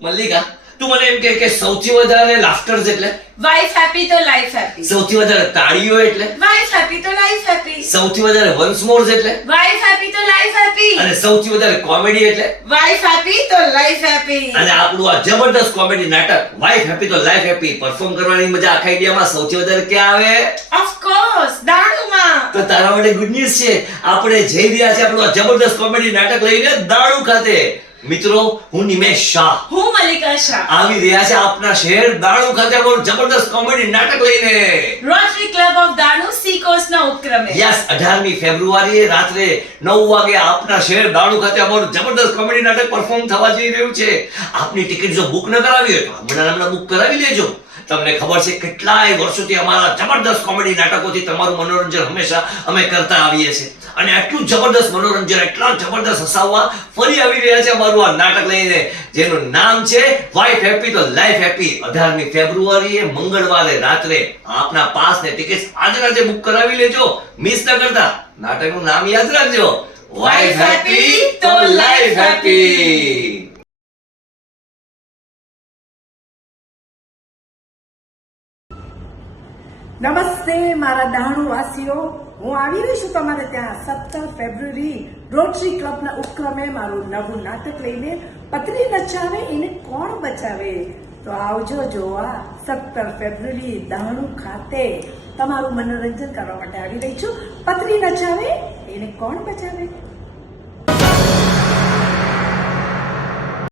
મલ્લિકા, તું મને એમ કે સૌથી વધારે લાફ્ટર એટલે વાઇફ હેપી તો લાઈફ હેપી, સૌથી વધારે તાળીઓ એટલે વાઇફ હેપી તો લાઈફ હેપી, સૌથી વધારે વન્સ મોર એટલે વાઇફ હેપી તો લાઈફ હેપી, અને સૌથી વધારે કોમેડી એટલે વાઇફ હેપી તો લાઈફ હેપી. અને આપણું આ જબરદસ્ત કોમેડી નાટક વાઇફ હેપી તો લાઈફ હેપી પરફોર્મ કરવાની મજા આખા ઇન્ડિયામાં સૌથી વધારે ક્યાં આવે? ઓફ કોર્સ દાણુમાં. તો તારા માટે ગુડ ન્યૂઝ છે, આપણે જઈ રહ્યા છીએ આપણું આ જબરદસ્ત કોમેડી નાટક લઈને દાણુ ખાતે. મિત્રો, હું નિમેશ શાહ હું મલ્લિકા શાહ આવી રહ્યા છે આપના શહેર દાણુ ખાતે આપણું જબરદસ્ત કોમેડી નાટક લઈને. Rotary Club of Dahanu sea coast ના ઉપક્રમે. યસ, 18મી ફેબ્રુઆરીએ રાત્રે 9 વાગે આપના શહેર દાણુ ખાતે અમારું જબરદસ્ત કોમેડી નાટક પરફોર્મ થવા જઈ રહ્યું છે. આપની ટિકિટ જો બુક ન કરાવી હોય તો હમણાં બુક કરાવી લેજો. તમને ખબર છે કેટલાય વર્ષોથી અમારા જબરદસ્ત કોમેડી નાટકોથી તમારું મનોરંજન હંમેશા અમે કરતા આવીએ છીએ, અને આટલું જબરદસ્ત મનોરંજન, એટલા જબરદસ્ત હસાવવા ફરી આવી રહ્યા છે અમારું આ નાટક લઈને, જેનું નામ છે વાઇફ હેપી તો લાઈફ હેપી. 18મી ફેબ્રુઆરીએ મંગળવારે રાત્રે આપના પાસ ને ટિકિટ્સ આજે બુક કરાવી લેજો, મિસ ન કરતા. નાટકનું નામ યાદ રાખજો, વાઇફ હેપી તો લાઈફ હેપી. નમસ્તે મારા દાણુ વાસીઓ, હું આવી રહી છું તમારે ત્યાં 17 ફેબ્રુઆરી રોટરી ક્લબના ઉપક્રમે મારું નવું નાટક લઈને, પત્ની નચાવે એને કોણ બચાવે. તો આવજો જોવા 17 ફેબ્રુઆરી દાણુ ખાતે. તમારું મનોરંજન કરવા માટે આવી રહી છું. પત્ની નચાવે એને કોણ બચાવે.